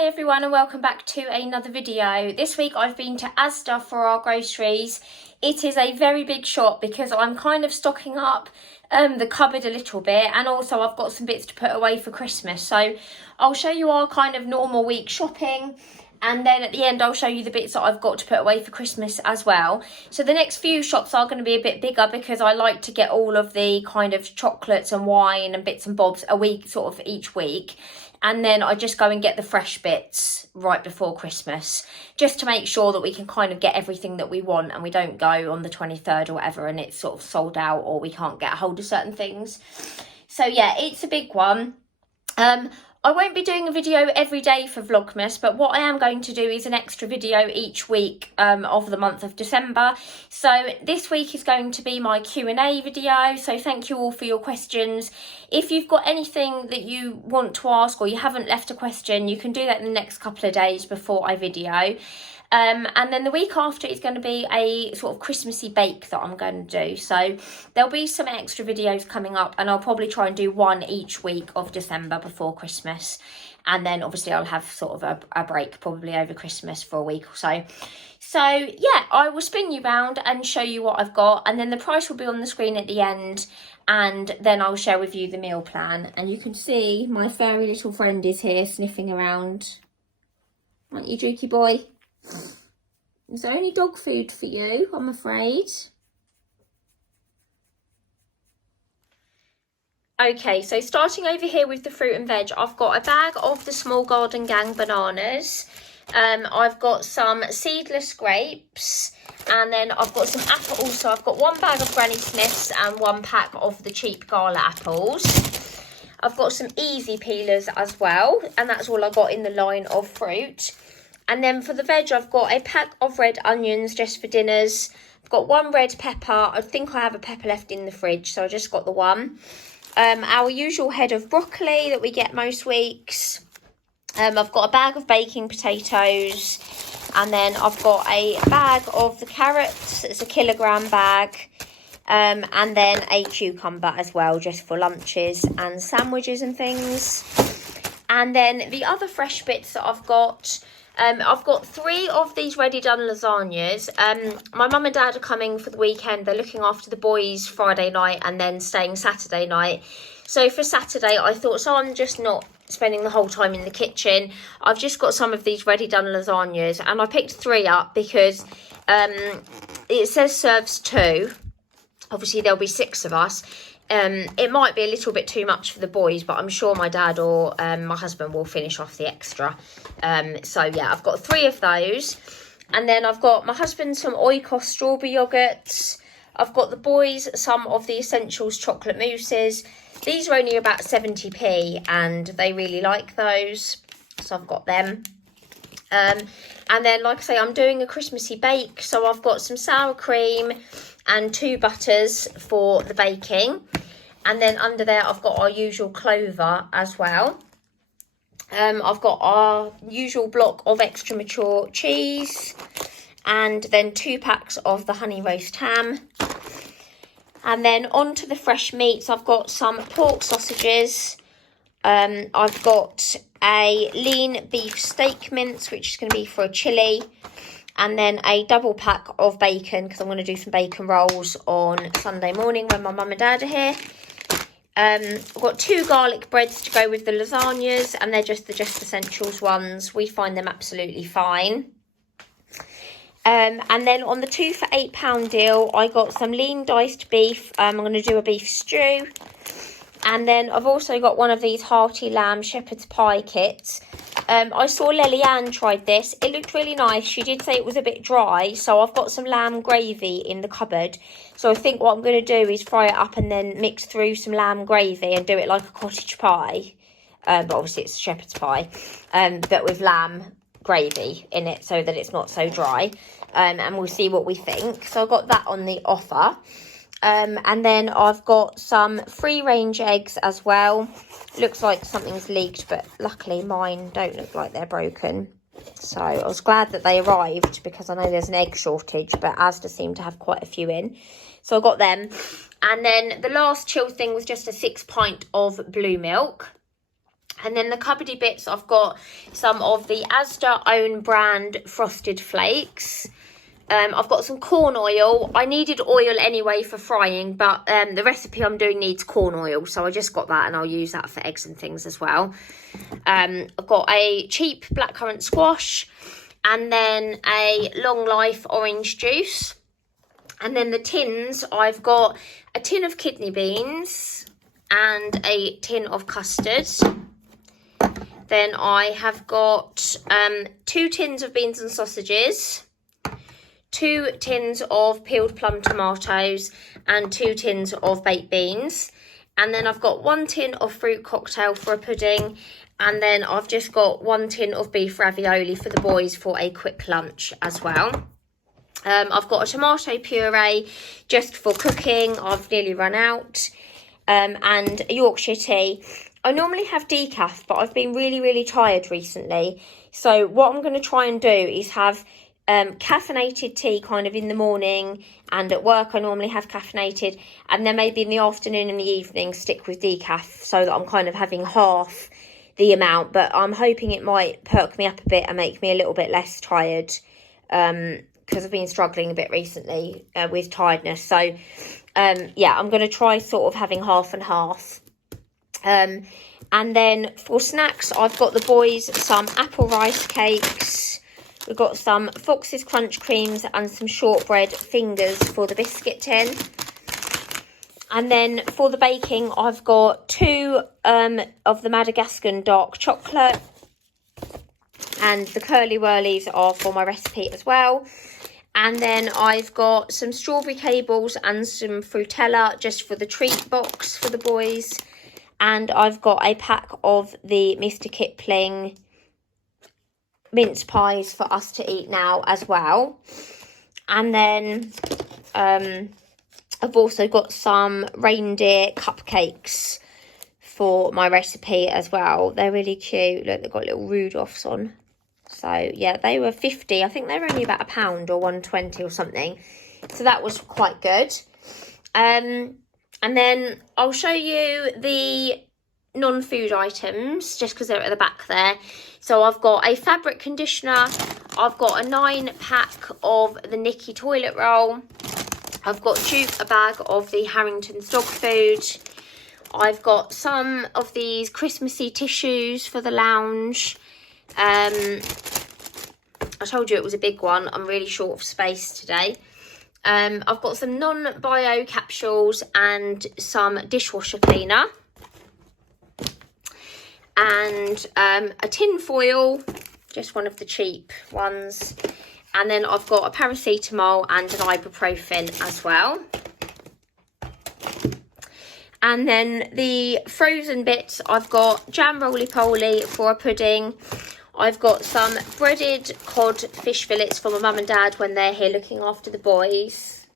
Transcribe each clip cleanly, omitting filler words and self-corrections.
Hi everyone and welcome back to another video. This week I've been to Asda for our groceries. It is a very big shop because I'm kind of stocking up the cupboard a little bit, and also I've got some bits to put away for Christmas. So I'll show you our kind of normal week shopping, and then at the end I'll show you the bits that I've got to put away for Christmas as well. So the next few shops are going to be a bit bigger because I like to get all of the kind of chocolates and wine and bits and bobs a week, sort of each week. And then I just go and get the fresh bits right before Christmas, just to make sure that we can kind of get everything that we want and we don't go on the 23rd or whatever and it's sort of sold out or we can't get a hold of certain things. So yeah, it's a big one. I won't be doing a video every day for Vlogmas, but what I am going to do is an extra video each week of the month of December. So this week is going to be my Q&A video, so thank you all for your questions. If you've got anything that you want to ask or you haven't left a question, you can do that in the next couple of days before I video. And then the week after is going to be a sort of Christmassy bake that I'm going to do. So there'll be some extra videos coming up, and I'll probably try and do one each week of December before Christmas. And then obviously I'll have sort of a break probably over Christmas for a week or so. So yeah, I will spin you round and show you what I've got, and then the price will be on the screen at the end, and then I'll share with you the meal plan. And you can see my furry little friend is here sniffing around. Aren't you, Dookie boy? There's only dog food for you, I'm afraid. Okay, so starting over here with the fruit and veg, I've got a bag of the Small Garden Gang bananas. I've got some seedless grapes, and then I've got some apples. So I've got one bag of Granny Smiths and one pack of the cheap Gala apples. I've got some easy peelers as well, and that's all I got in the line of fruit. And then for the veg, I've got a pack of red onions just for dinners. I've got one red pepper. I think I have a pepper left in the fridge, so I just got the one. Our usual head of broccoli that we get most weeks. I've got a bag of baking potatoes. And then I've got a bag of the carrots. It's a kilogram bag. And then a cucumber as well, just for lunches and sandwiches and things. And then the other fresh bits that I've got 3 of these ready done lasagnas. My mum and dad are coming for the weekend. They're looking after the boys Friday night and then staying Saturday night. So for Saturday, I thought, so I'm just not spending the whole time in the kitchen. I've just got some of these ready done lasagnas, and I picked 3 up because it says serves 2. Obviously, there'll be 6 of us. It might be a little bit too much for the boys, but I'm sure my dad or my husband will finish off the extra. So yeah, I've got 3 of those. And then I've got my husband some Oikos strawberry yoghurts. I've got the boys some of the Essentials chocolate mousses. These are only about 70p and they really like those. So I've got them. And then, like I say, I'm doing a Christmassy bake. So I've got some sour cream and 2 butters for the baking. And then under there, I've got our usual clover as well. I've got our usual block of extra mature cheese. And then 2 packs of the honey roast ham. And then onto the fresh meats, I've got some pork sausages. I've got a lean beef steak mince, which is going to be for a chilli. And then a double pack of bacon, because I'm going to do some bacon rolls on Sunday morning when my mum and dad are here. I've got 2 garlic breads to go with the lasagnas, and they're just the Just Essentials ones. We find them absolutely fine. And then on the 2 for £8 deal, I got some lean diced beef. I'm going to do a beef stew. And then I've also got one of these hearty lamb shepherd's pie kits. I saw Lily-Ann tried this. It looked really nice. She did say it was a bit dry, so I've got some lamb gravy in the cupboard. So I think what I'm going to do is fry it up and then mix through some lamb gravy and do it like a cottage pie. But obviously it's a shepherd's pie, but with lamb gravy in it so that it's not so dry. And we'll see what we think. So I've got that on the offer. And then I've got some free-range eggs as well. Looks like something's leaked, but luckily mine don't look like they're broken. So I was glad that they arrived because I know there's an egg shortage, but Asda seem to have quite a few in. So I got them. And then the last chill thing was just a 6 pint of blue milk. And then the cupboardy bits, I've got some of the Asda own brand frosted flakes. I've got some corn oil. I needed oil anyway for frying, but the recipe I'm doing needs corn oil, so I just got that, and I'll use that for eggs and things as well. I've got a cheap blackcurrant squash, and then a long life orange juice. And then the tins, I've got a tin of kidney beans and a tin of custard. Then I have got 2 tins of beans and sausages, 2 tins of peeled plum tomatoes, and 2 tins of baked beans. And then I've got 1 tin of fruit cocktail for a pudding. And then I've just got 1 tin of beef ravioli for the boys for a quick lunch as well. I've got a tomato puree just for cooking. I've nearly run out. And a Yorkshire tea. I normally have decaf, but I've been really tired recently. So what I'm going to try and do is have caffeinated tea kind of in the morning, and at work I normally have caffeinated, and then maybe in the afternoon and the evening stick with decaf, so that I'm kind of having half the amount. But I'm hoping it might perk me up a bit and make me a little bit less tired, because I've been struggling a bit recently with tiredness. So yeah, I'm going to try sort of having half and half. And then for snacks, I've got the boys some apple rice cakes. We've got some Fox's Crunch Creams and some shortbread fingers for the biscuit tin. And then for the baking, I've got 2 of the Madagascar dark chocolate. And the curly whirlies are for my recipe as well. And then I've got some strawberry cables and some Fruitella just for the treat box for the boys. And I've got a pack of the Mr. Kipling mince pies for us to eat now as well. And then I've also got some reindeer cupcakes for my recipe as well. They're really cute. Look, they've got little Rudolphs on. So yeah, they were 50. I think they were only about £1 or 1.20 or something. So that was quite good. And then I'll show you the non-food items just because they're at the back there. So I've got a fabric conditioner. I've got a 9-pack of the Nicky toilet roll. I've got a bag of the Harrington's dog food. I've got some of these Christmassy tissues for the lounge. I told you it was a big one. I'm really short of space today. I've got some non-bio capsules and some dishwasher cleaner. And a tin foil, just one of the cheap ones. And then I've got a paracetamol and an ibuprofen as well. And then the frozen bits, I've got jam roly-poly for a pudding. I've got some breaded cod fish fillets for my mum and dad when they're here looking after the boys.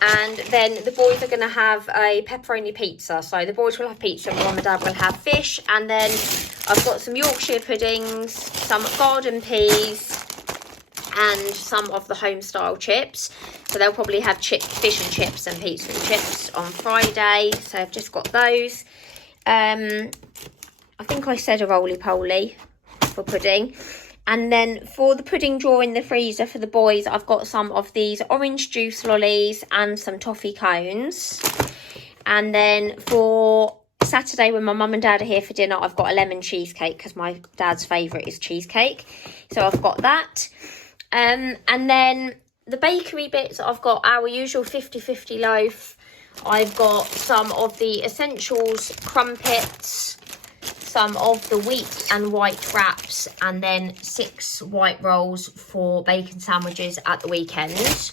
And then the boys are going to have a pepperoni pizza. So the boys will have pizza, my mum and dad will have fish. And then I've got some Yorkshire puddings, some garden peas, and some of the home style chips. So they'll probably have fish and chips and pizza and chips on Friday. So I've just got those. I think I said a roly-poly for pudding. And then for the pudding drawer in the freezer for the boys, I've got some of these orange juice lollies and some toffee cones. And then for Saturday, when my mum and dad are here for dinner, I've got a lemon cheesecake because my dad's favourite is cheesecake. So I've got that. And then the bakery bits, I've got our usual 50-50 loaf. I've got some of the Essentials crumpets, some of the wheat and white wraps, and then 6 white rolls for bacon sandwiches at the weekend.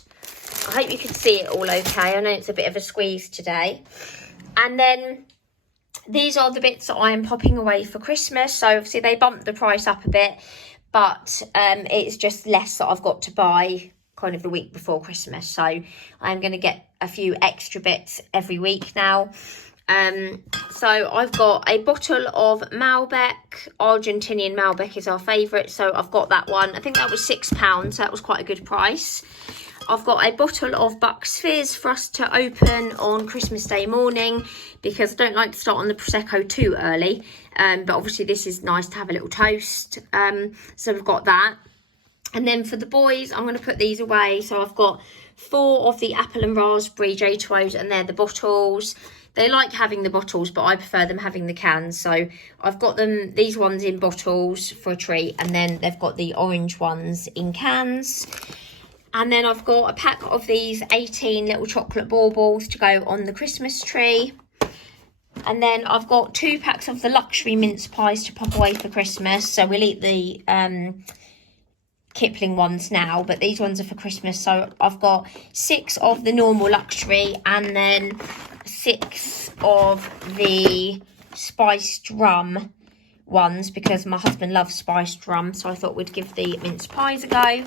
I hope you can see it all okay. I know it's a bit of a squeeze today. And then these are the bits that I am popping away for Christmas. So obviously they bumped the price up a bit, but it's just less that I've got to buy kind of the week before Christmas. So I'm going to get a few extra bits every week now. So I've got a bottle of Malbec. Argentinian Malbec is our favourite, so I've got that one. I think that was £6, so that was quite a good price. I've got a bottle of Bucks Fizz for us to open on Christmas Day morning, because I don't like to start on the Prosecco too early. But obviously this is nice to have a little toast. So we've got that. And then for the boys, I'm going to put these away. So I've got 4 of the apple and raspberry J2Os, and they're the bottles. They like having the bottles, but I prefer them having the cans. So I've got them, these ones in bottles for a treat, and then they've got the orange ones in cans. And then I've got a pack of these 18 little chocolate baubles to go on the Christmas tree. And then I've got 2 packs of the luxury mince pies to pop away for Christmas. So we'll eat the Kipling ones now, but these ones are for Christmas. So I've got 6 of the normal luxury, and then 6 of the spiced rum ones, because my husband loves spiced rum, so I thought we'd give the mince pies a go.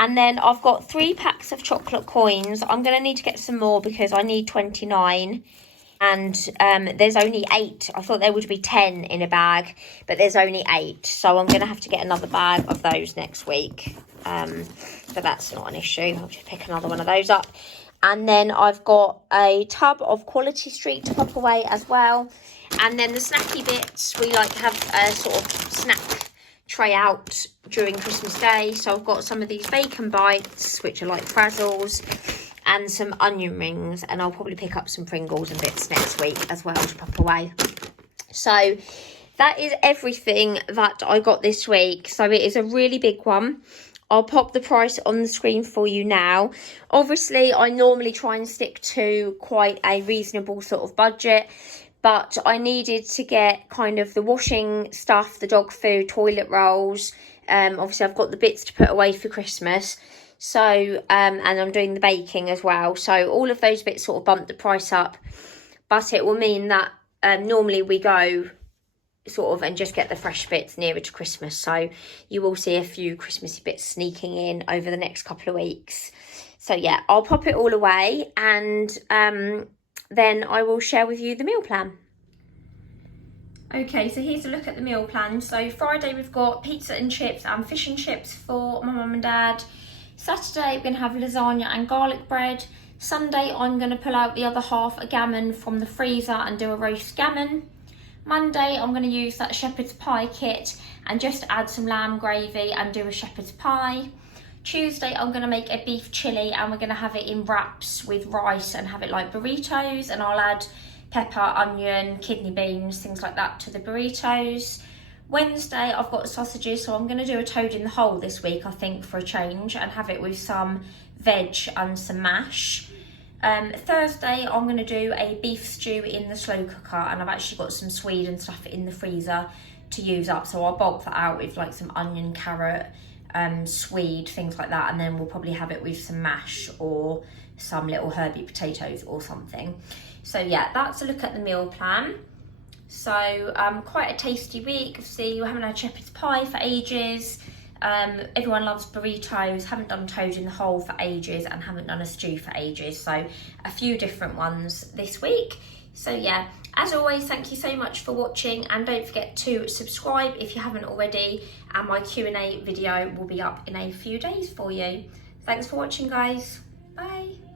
And then I've got 3 packs of chocolate coins. I'm going to need to get some more because I need 29, and there's only 8. I thought there would be 10 in a bag, but there's only 8, so I'm going to have to get another bag of those next week. But that's not an issue. I'll just pick another one of those up. And then I've got a tub of Quality Street to pop away as well. And then the snacky bits, we like to have a sort of snack tray out during Christmas Day. So I've got some of these bacon bites, which are like Frazzles, and some onion rings. And I'll probably pick up some Pringles and bits next week as well to pop away. So that is everything that I got this week. So it is a really big one. I'll pop the price on the screen for you now. Obviously, I normally try and stick to quite a reasonable sort of budget, but I needed to get kind of the washing stuff, the dog food, toilet rolls. Obviously, I've got the bits to put away for Christmas. So, and I'm doing the baking as well. So all of those bits sort of bumped the price up, but it will mean that normally we go sort of and just get the fresh bits nearer to Christmas. So you will see a few Christmassy bits sneaking in over the next couple of weeks. So yeah, I'll pop it all away, and then I will share with you the meal plan. Okay, so here's a look at the meal plan. So Friday we've got pizza and chips and fish and chips for my mum and dad. Saturday we're going to have lasagna and garlic bread. Sunday I'm going to pull out the other half a gammon from the freezer and do a roast gammon. Monday I'm going to use that shepherd's pie kit and just add some lamb gravy and do a shepherd's pie. Tuesday I'm going to make a beef chilli, and we're going to have it in wraps with rice and have it like burritos, and I'll add pepper, onion, kidney beans, things like that to the burritos. Wednesday I've got sausages, so I'm going to do a toad in the hole this week, I think, for a change, and have it with some veg and some mash. Thursday I'm going to do a beef stew in the slow cooker, and I've actually got some swede and stuff in the freezer to use up, so I'll bulk that out with like some onion, carrot, swede, things like that, and then we'll probably have it with some mash or some little herby potatoes or something. So yeah, that's a look at the meal plan. So quite a tasty week. Obviously we haven't had shepherd's pie for ages. Everyone loves burritos, haven't done toad in the hole for ages, and haven't done a stew for ages, so a few different ones this week. So yeah, as always, thank you so much for watching, and don't forget to subscribe if you haven't already, and my Q&A video will be up in a few days for you. Thanks for watching, guys. Bye.